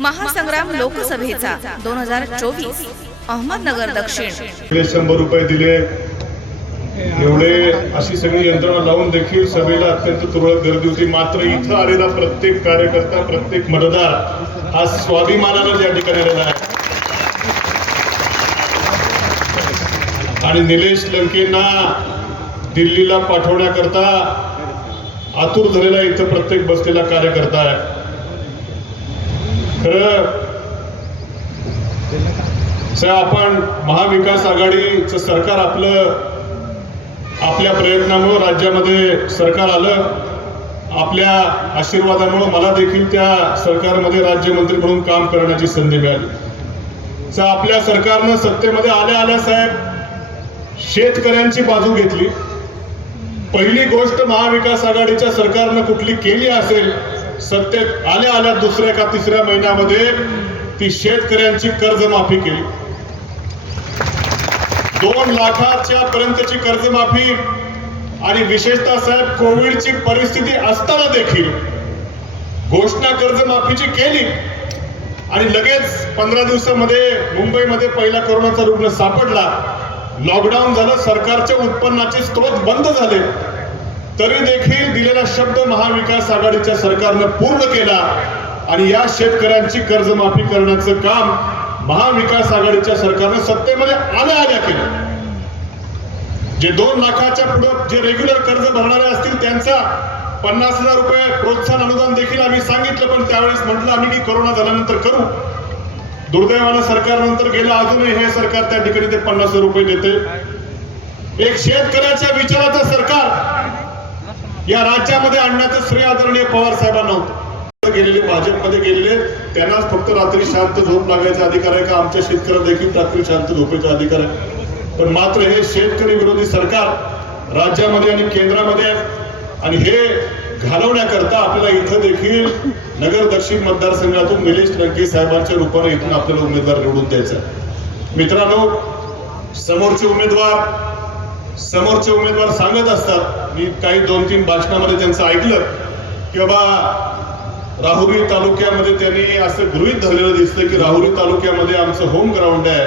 महासंग्राम लोकसभेचा दोन हजार चोवीस अहमदनगर दक्षिण. शंभर रुपये दिले. एवढे अशी सगळी यंत्रणा लावून देखील सभेला अत्यंत तुरळक गर्दी होती. मात्र इथं आलेला प्रत्येक कार्यकर्ता प्रत्येक मतदार हा स्वाभिमानानं या ठिकाणी आलेला आहे. आणि निलेश लंकेंना दिल्लीला पाठवण्याकरता आतुर झालेला इथं प्रत्येक बसलेला कार्यकर्ता आहे. खरं साहेब आपण महाविकास आघाडीचं सरकार आपलं आपल्या प्रयत्नामुळं राज्यामध्ये सरकार आलं. आपल्या आशीर्वादामुळं मला देखील त्या सरकारमध्ये राज्यमंत्री म्हणून काम करण्याची संधी मिळाली. सर आपल्या सरकारनं सत्तेमध्ये आल्या आल्या साहेब शेतकऱ्यांची बाजू घेतली. पहिली गोष्ट महाविकास आघाडीच्या सरकारनं कुठली केली असेल सत्तेत आल्या आल्या दुसऱ्या का तिसऱ्या महिन्यामध्ये ती शेतकऱ्यांची कर्जमाफी केली. दोन लाखाच्या पर्यंतची कर्जमाफी आणि विशेषतः साहेब कोविडची परिस्थिती असताना देखील घोषणा कर्जमाफीची केली. आणि लगेच पंधरा दिवसामध्ये मुंबईमध्ये पहिला कोरोनाचा रुग्ण सापडला. लॉकडाऊन झालं सरकारच्या उत्पन्नाचे स्रोत बंद झाले. तरी देखील दिलेला शब्द महाविकास आघाडीच्या सरकारनं पूर्ण केला. आणि या शेतकऱ्यांची कर्जमाफी करण्याचं काम महाविकास आघाडीच्या सरकारनं सत्तेमध्ये आल्या आल्या केलं. जे दोन लाखाच्या पुढे जे रेग्युलर कर्ज भरणारे असतील त्यांचा पन्नास हजार रुपये प्रोत्साहन अनुदान देखील आम्ही सांगितलं पण त्यावेळेस म्हटलं आम्ही की कोरोना झाल्यानंतर करू. दुर्दैवानं सरकार नंतर गेलं अजूनही हे सरकार त्या ठिकाणी ते पन्नास हजार रुपये देते. एक शेतकऱ्याच्या विचाराचं सरकार या राज्यामध्ये आणण्याचं श्रेय आदरणीय पवार साहेबांना होतं. गेलेले भाजपमध्ये गेलेले त्यांनाच फक्त रात्री शांत झोप लागायचा अधिकार आहे का? आमच्या शेतकऱ्यांना देखील रात्री शांत झोपेचा अधिकार आहे. पण मात्र हे शेतकरी विरोधी सरकार राज्यामध्ये आणि केंद्रामध्ये आणि हे घालवण्याकरता आपल्याला इथं देखील नगर दक्षिण मतदारसंघातून निलेश लंके साहेबांच्या रूपाने इथून आपल्याला उमेदवार निवडून द्यायचा मित्रांनो समोरचे उमेदवार समोरचे उमेदवार सांगत असतात. मी काही दोन तीन भाषणामध्ये त्यांचं ऐकलं की बाबा राहुरी तालुक्यामध्ये त्यांनी असं गृहीत धरलेलं दिसतं की राहुरी तालुक्यामध्ये आमचं होम ग्राउंड आहे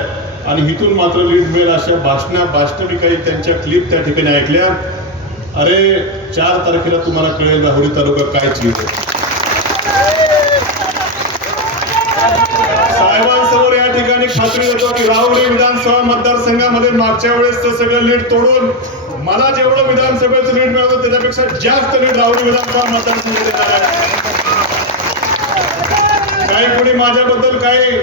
आणि इथून मात्र लीड मिळेल अशा भाषणा भाषणं मी काही त्यांच्या क्लिप त्या ठिकाणी ऐकल्या. अरे चार तारखेला तुम्हाला कळेल राहुरी तालुका काय चीज आहे. साहेबांसमोर या ठिकाणी खात्री देतो की राहुरी विधानसभा मतदारसंघामध्ये मागच्या वेळेस सगळं लीड तोडून मला जेवढं विधानसभेचं लीड मिळालं त्याच्यापेक्षा जास्त लीड राहुरी विधानसभा मतदारसंघात काही कोणी माझ्याबद्दल काही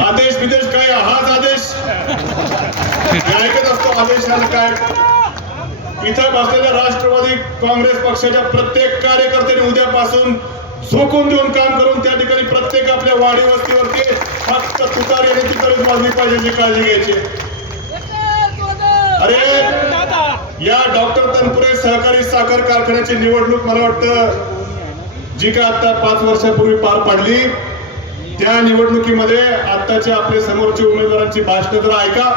आदेश विदेश काय हाच आदेश? ऐकत असतो आदेशाला काय? इथं बसलेल्या राष्ट्रवादी काँग्रेस पक्षाच्या प्रत्येक कार्यकर्त्याने उद्यापासून झोकून देऊन काम करून त्या ठिकाणी प्रत्येक आपल्या वाडी वस्तीवरती फक्त तुतारी आणि तुतारी वाजली पाहिजे याची काळजी घ्यायची. अरे या डॉक्टर तनपुरे सहकारी साखर कारखान्याची निवडणूक मला वाटतं जी काय आता पाच वर्षापूर्वी पार पाडली त्या निवडणुकीमध्ये आताच्या आपल्या समोरच्या उमेदवारांची भाषणं तर ऐका.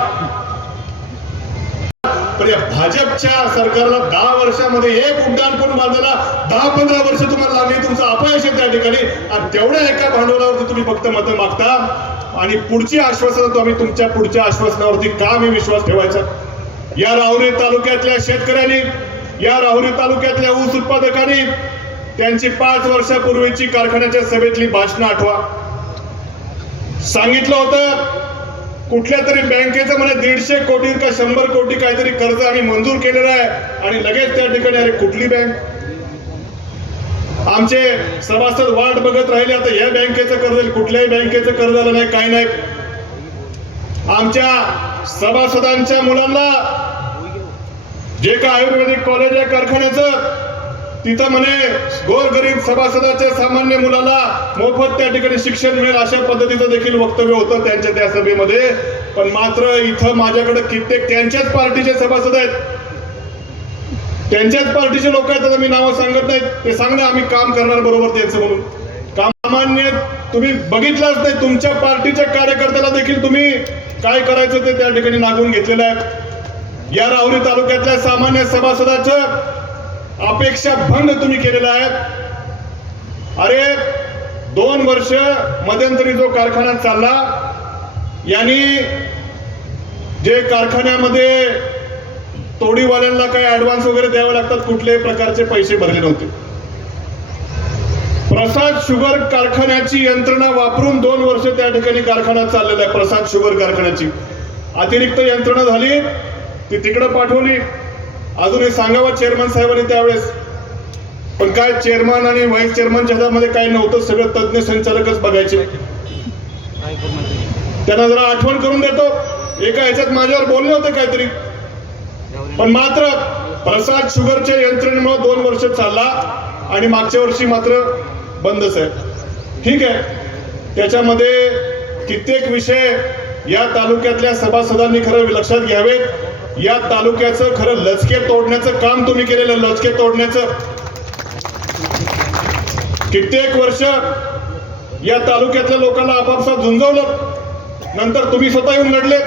पण या भाजपच्या सरकारला दहा वर्षामध्ये एक उड्डाण पण बांधायला दहा पंधरा वर्ष तुम्हाला लागली तुमचं अपयश आहे त्या ठिकाणी. आणि तेवढ्या एका भांडवलावरती तुम्ही फक्त मतं मागता. आणि पुढची आश्वासनं तो आम्ही तुमच्या पुढच्या आश्वासनावरती का मी विश्वास ठेवायचा? या राहुरी तालुक्यातल्या शेतकऱ्यांनी या राहुरी तालुक्यातल्या ऊस उत्पादकांनी त्यांची पाच वर्षापूर्वीची कारखान्याच्या सभेतली भाषणं आठवा. सांगितलं होतं कुठल्या तरी बँकेचं म्हणे दीडशे कोटी का शंभर कोटी काहीतरी कर्ज आम्ही मंजूर केलेलं आहे. आणि लगेच त्या ठिकाणी अरे कुठली बँक? आमचे सभासद वाट बघत राहिले आता या बँकेचं कर्ज कुठल्याही बँकेचं कर्ज आलं नाही काही नाही. आमच्या सभासदांच्या मुलांना जे का आयुर्वेदिक कॉलेज आहे कारखान्याचं तिथं म्हणे गोरगरीब सभासदाच्या सामान्य मुलाला मोफत त्या ठिकाणी शिक्षण मिळेल अशा पद्धतीचं देखील वक्तव्य होतं त्यांच्या त्या सभेमध्ये. पण मात्र इथं माझ्याकडे कित्येक त्यांच्याच पार्टीचे सभासद आहेत. त्यांच्याच पार्टीचे लोक आहेत मी नावं सांगत नाहीत. ते सांगणार आम्ही काम करणार बरोबर त्यांचं म्हणून. कामान्य तुम्ही बघितलंच नाही तुमच्या पार्टीच्या कार्यकर्त्याला देखील तुम्ही काय करायचं ते त्या ठिकाणी नागून घेतलेलं आहे. या राहुरी तालुक्यातल्या सामान्य सभासदाचं अपेक्षा भंग तुम्ही केलेला आहे अरे दोन वर्ष मध्यंतरी जो कारखाना चालला यांनी जे कारखान्यामध्ये तोडीवाल्यांना काही ऍडव्हान्स वगैरे द्यावे लागतात कुठल्याही प्रकारचे पैसे भरले नव्हते. प्रसाद शुगर कारखान्याची यंत्रणा वापरून दोन वर्ष त्या ठिकाणी कारखाना चाललेला आहे प्रसाद शुगर कारखान्याची. अतिरिक्त यंत्रणा झाली ती तिकडे पाठवली. अजूनही सांगावं चेअरमन साहेबांनी त्यावेळेस. पण काय चेअरमन आणि व्हाईस चेअरमनच्या हातामध्ये काही नव्हतं सगळं तज्ज्ञ संचालकच बघायचे. त्यांना जरा आठवण करून देतो. एका ह्याच्यात माझ्यावर बोलले होते काहीतरी. पण मात्र प्रसाद शुगरच्या यंत्रणेमुळे दोन वर्ष चालला आणि मागच्या वर्षी मात्र बंदच आहे ठीक आहे. त्याच्यामध्ये कित्येक विषय या तालुक्यातल्या सभासदांनी खरं लक्षात घ्यावेत. या तालुक्याचं खरं लचके तोडण्याचं काम तुम्ही केलेलं लचके तोडण्याचं. कित्येक वर्ष या तालुक्यातल्या लोकांना आपापसात झुंजवलं. नंतर तुम्ही स्वतः येऊन लढले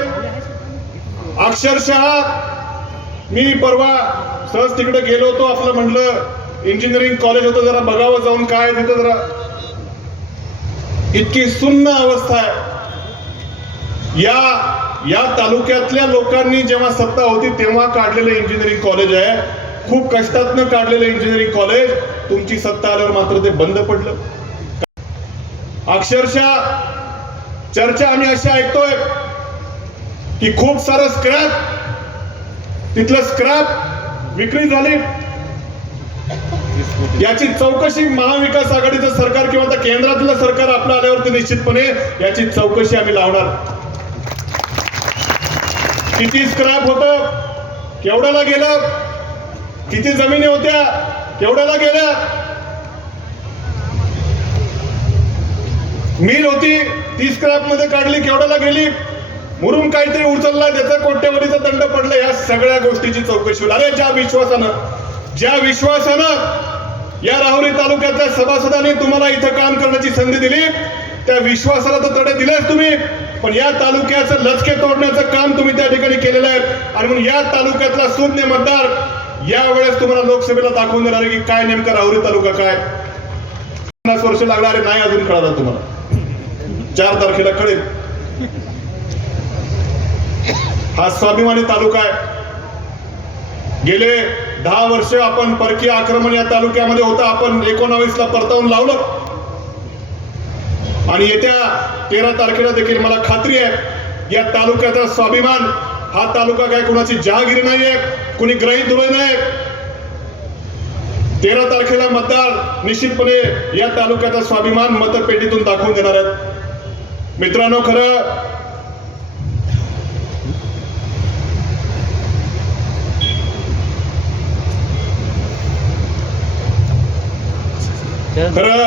अक्षरशः मी परवा सहज तिकडे गेलो होतो आपलं म्हटलं इंजिनिअरिंग कॉलेज होतं जरा बघावं जाऊन काय तिथं जरा. इतकी सुन्न अवस्था आहे. या या तालुक्यातल्या लोकांनी जेव्हा सत्ता होती तेव्हा काढलेलं इंजिनिअरिंग कॉलेज आहे. खूप कष्टातनं काढलेलं इंजिनिअरिंग कॉलेज तुमची सत्ता आल्यावर मात्र ते बंद पडलं. अक्षरशः चर्चा आम्ही अशा ऐकतोय की खूप सारं स्क्रॅप तिथलं स्क्रॅप विक्री झाली. याची चौकशी महाविकास आघाडीचं सरकार किंवा केंद्रातलं सरकार आपलं आल्यावरती निश्चितपणे याची चौकशी आम्ही लावणार. किती स्क्रॅप होत केवढ्याला गेलं किती जमिनी होत्या केवढ्याला गेल्या? मिल होती ती स्क्रॅपमध्ये काढली केवढ्याला गेली? मुरुम काहीतरी उचलला त्याचा कोट्यवधीचा दंड पडला या सगळ्या गोष्टीची चौकशी होईल. अरे ज्या विश्वासानं ज्या विश्वासानं या राहुरी तालुक्यातल्या सभासदांनी तुम्हाला इथं काम करण्याची संधी दिली त्या विश्वासाला तर तडे दिलेच तुम्ही. पण या तालुक्याचं लचके तोडण्याचं काम तुम्ही त्या ठिकाणी केलेलं आहे. आणि म्हणून या तालुक्यातला शून्य मतदार यावेळेस तुम्हाला लोकसभेला दाखवून देणार की काय नेमका राहुरी तालुका काय? पन्नास वर्ष लागणारे नाही अजून कळणार तुम्हाला. चार तारखेला कळेल. हा स्वाभिमानी तालुका आहे. गेले दहा वर्ष आपण परकीय आक्रमण या तालुक्यामध्ये होतं. आपण एकोणावीस ला परतावून लावलं. आणि येत्या तेरा तारखेला देखील मला खात्री आहे या तालुक्याचा स्वाभिमान हा तालुका काय कुणाची जहागिरी आहे कुणी ग्रहित धुळे नाही तेरा तारखेला मतदार निश्चितपणे या तालुक्याचा स्वाभिमान मतपेटीतून दाखवून देणार आहेत. मित्रांनो खरं खरं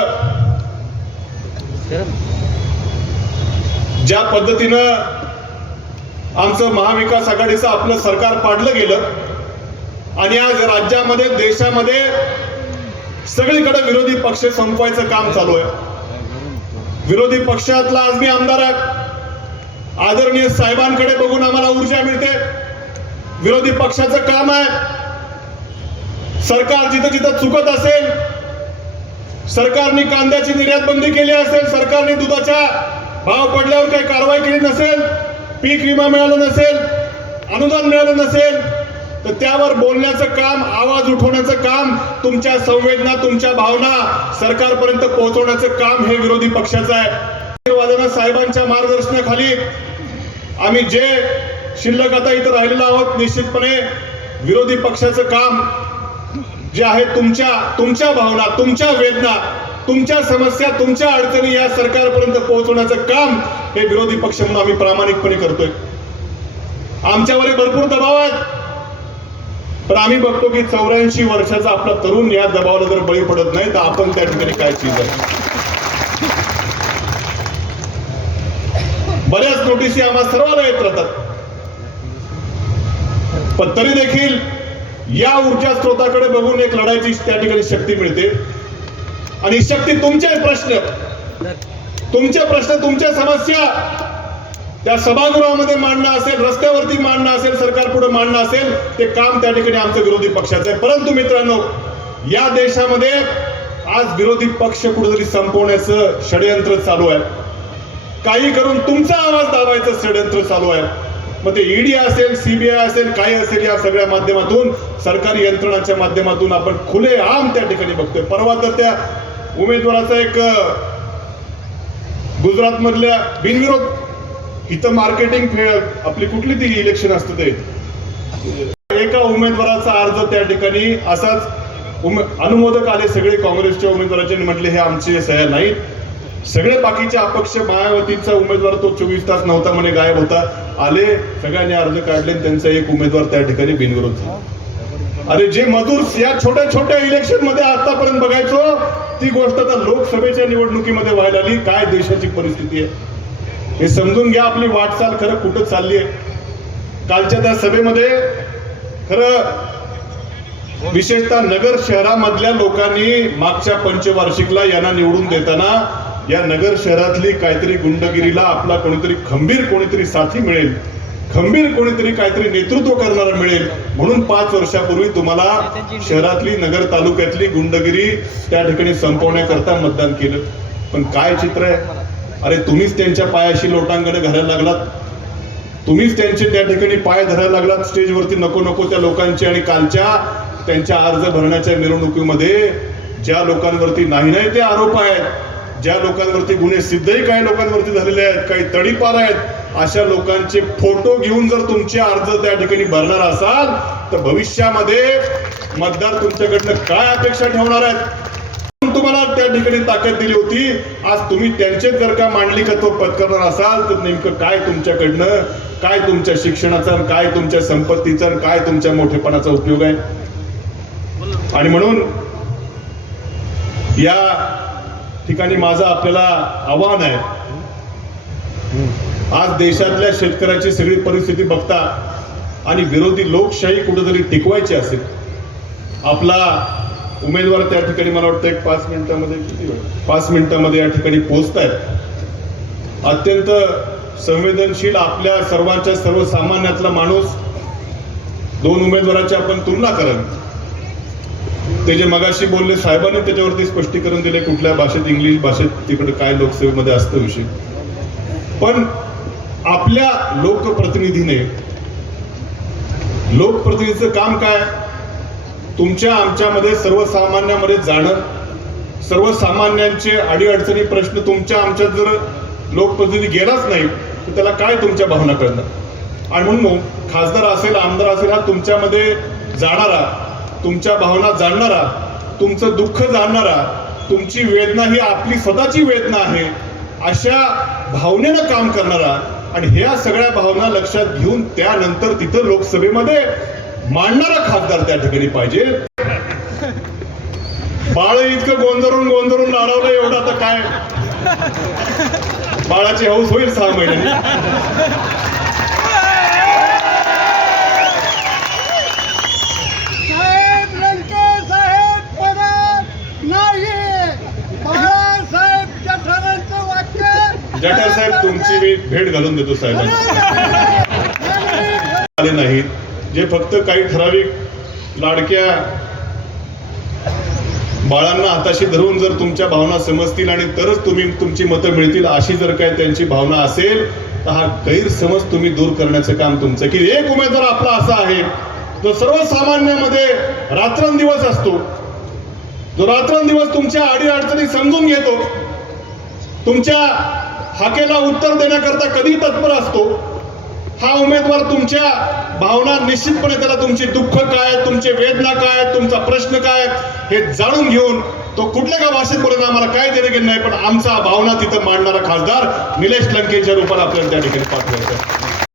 ज्या पद्धतीनं आमचं महाविकास आघाडीचं आपलं सरकार पाडलं गेलं आणि आज राज्यामध्ये देशामध्ये सगळीकडे विरोधी पक्ष संपवायचं काम चालू आहे. विरोधी पक्षातला आज मी आमदार आहे आदरणीय साहेबांकडे बघून आम्हाला ऊर्जा मिळते. विरोधी पक्षाचं काम आहे. सरकार जिथं जिथं चुकत असेल सरकारने कांद्याची निर्यात बंदी केली असेल सरकारने दुधाच्या भाव पडल्यावर काही कारवाई केली नसेल पीक विमा मिळाला नसेल अनुदान मिळालं नसेल तर त्यावर बोलण्याचं काम आवाज उठवण्याचं काम तुमच्या संवेदना तुमच्या भावना सरकारपर्यंत पोहोचवण्याचं काम हे विरोधी पक्षाचं आहे. वादना साहेबांच्या मार्गदर्शनाखाली आम्ही जे शिल्लक आता इथं राहिलेलो आहोत निश्चितपणे विरोधी पक्षाचं काम जे आहे तुमच्या तुमच्या भावना तुमच्या वेदना तुमच्या समस्या तुमच्या अडचणी या सरकारपर्यंत पोहोचवण्याचं काम हे विरोधी पक्ष म्हणून आम्ही प्रामाणिकपणे करतोय. आमच्यावर भरपूर दबाव आहेत. पण आम्ही बघतो की चौऱ्याऐंशी वर्षाचा आपला तरुण या दबावाला जर बळी पडत नाही तर आपण त्या ठिकाणी काय चीज आहे? बऱ्याच नोटिसी आम्हा सर्वांना येत राहतात. पण तरी देखील या ऊर्जा स्रोताकडे बघून एक लढायची त्या ठिकाणी शक्ती मिळते. आणि शक्ती तुमचे प्रश्न तुमचे प्रश्न तुमच्या समस्या त्या सभागृहामध्ये मांडणं असेल रस्त्यावरती मांडणं असेल सरकार पुढे मांडणं असेल ते काम त्या ठिकाणी आमचं विरोधी पक्षाचं आहे परंतु मित्रांनो या देशामध्ये आज विरोधी पक्ष कुठेतरी संपवण्याचं षडयंत्र चालू आहे. काही करून तुमचा आवाज दाबायचं षडयंत्र चालू आहे. मग ते ईडी असेल सीबीआय असेल काही असेल या सगळ्या माध्यमातून सरकारी यंत्रणाच्या माध्यमातून आपण खुले आम त्या ठिकाणी बघतोय. परवा तर त्या उमेदवाराचा एक गुजरातमधल्या बिनविरोध इथं मार्केटिंग खेळ आपली कुठली ती इलेक्शन असतं ते? एका उमेदवाराचा अर्ज त्या ठिकाणी असाच उमे अनुमोदक आले सगळे काँग्रेसच्या उमेदवाराचे म्हटले हे आमचे सह्या नाहीत. सगळे बाकीचे अपक्ष मायावतीचा उमेदवार तो चोवीस तास नव्हता म्हणे गायब होता. आले सगळ्यांनी अर्ज काढले त्यांचा एक उमेदवार त्या ठिकाणी बिनविरोध झाला. अरे जे मजूर या छोट्या छोट्या इलेक्शनमध्ये आतापर्यंत बघायचो ती गोष्ट आता लोकसभेच्या निवडणुकीमध्ये व्हायला आली. काय देशाची परिस्थिती आहे? हे समजून घ्या आपली वाटचाल खरं कुठं चालली आहे? कालच्या त्या सभेमध्ये खरं विशेषतः नगर शहरामधल्या लोकांनी मागच्या पंचवार्षिकला यांना निवडून देताना या नगर शहरातली काहीतरी गुंडगिरीला आपला कोणीतरी खंबीर कोणीतरी साथी मिळेल. खंबीर कोणीतरी काहीतरी नेतृत्व करणारा मिळेल. म्हणून पाच वर्षापूर्वी तुम्हाला शहरातली नगर तालुक्यातली गुंडगिरी त्या ठिकाणी संपवण्याकरता मतदान केलं. पण काय चित्र आहे? अरे तुम्हीच त्यांच्या पायाशी लोटांगण घालायला लागलात. तुम्हीच त्यांचे त्या ठिकाणी पाय धरायला लागलात. स्टेजवरती नको नको त्या लोकांची आणि कालच्या त्यांच्या अर्ज भरण्याच्या मिरवणुकीमध्ये ज्या लोकांवरती नाही नाही ते आरोप आहेत. ज्या लोकांवरती गुन्हे सिद्धही काही लोकांवरती झालेले आहेत काही तडीपार आहेत अशा लोकांचे फोटो घेऊन जर तुमचे अर्ज त्या ठिकाणी भरणार असाल तर भविष्यामध्ये मतदार तुमच्याकडनं काय अपेक्षा ठेवणार आहेत? तुम्हाला त्या ठिकाणी ताकद दिली होती. आज तुम्ही त्यांचे जर का मांडलिकत्व पत्करणार असाल तर नेमकं काय तुमच्याकडनं काय तुमच्या शिक्षणाचा काय तुमच्या संपत्तीचा काय तुमच्या मोठेपणाचा उपयोग आहे? आणि म्हणून या ठिकाणी माझं आपल्याला आव्हान आहे. आज देशातल्या शेतकऱ्याची सगळी परिस्थिती बघता आणि विरोधी लोकशाही कुठेतरी टिकवायची असेल आपला उमेदवार त्या ठिकाणी मला वाटतं एक पाच मिनिटामध्ये किती वेळ? पाच मिनिटामध्ये या ठिकाणी पोहोचत आहेत अत्यंत संवेदनशील आपल्या सर्वांच्या सर्वसामान्यातला माणूस दोन उमेदवाराची आपण तुलना करावी ते जे मगाशी बोलले साहेबांनी त्याच्यावरती स्पष्टीकरण दिले कुठल्या भाषेत इंग्लिश भाषेत तिकडे काय लोकसेवेमध्ये असतं विषय. पण आपल्या लोकप्रतिनिधीने लोकप्रतिनिधीचं काम काय? तुमच्या आमच्यामध्ये सर्वसामान्यामध्ये जाणं सर्वसामान्यांचे अडीअडचणी प्रश्न तुमच्या आमच्यात जर लोकप्रतिनिधी गेलाच नाही तर त्याला काय तुमच्या भावना कळणार? आणि म्हणून खासदार असेल आमदार असेल हा तुमच्यामध्ये जाणारा तुमच्या भावना जाणणारा तुमचं दुःख जाणणारा तुमची वेदना ही आपली स्वतःची वेदना आहे अशा भावनेनं काम करणारा आणि ह्या सगळ्या भावना लक्षात घेऊन त्यानंतर तिथं लोकसभेमध्ये मांडणारा खासदार त्या ठिकाणी पाहिजे. बाळ इतकं गोंधळून गोंधळून लाडवलं एवढं आता काय? बाळाची हौस होईल सहा महिन्यांनी. तुमची मी भेट घालून देतो साहेबांना. आले नाहीत. जे फक्त काही ठराविक लाडक्या बाळांना हाताशी धरून जर तुमच्या भावना समजतील आणि तरच तुम्ही तुमची मतं मिळतील अशी जर काय त्यांची भावना असेल तर हा गैरसमज तुम्ही दूर करण्याचं काम तुमचं. की एक उमेदवार आपला असा आहे जो सर्वसामान्यामध्ये रात्रंदिवस असतो. जो रात्रंदिवस तुमच्या अडीअडचणी समजून घेतो तुमच्या हाकेला उत्तर देण्याकरता कधी तत्पर असतो. हा उमेदवार तुमच्या भावना निश्चितपणे त्याला तुमची दुःख काय तुमचे वेदना काय तुमचा प्रश्न काय हे जाणून घेऊन तो कुठल्या का भाषेत बोलत आम्हाला काय देणे घेणं नाही पण आमचा भावना तिथं मांडणारा खासदार निलेश लंकेच्या रूपात आपल्याला त्या ठिकाणी पाठवायचा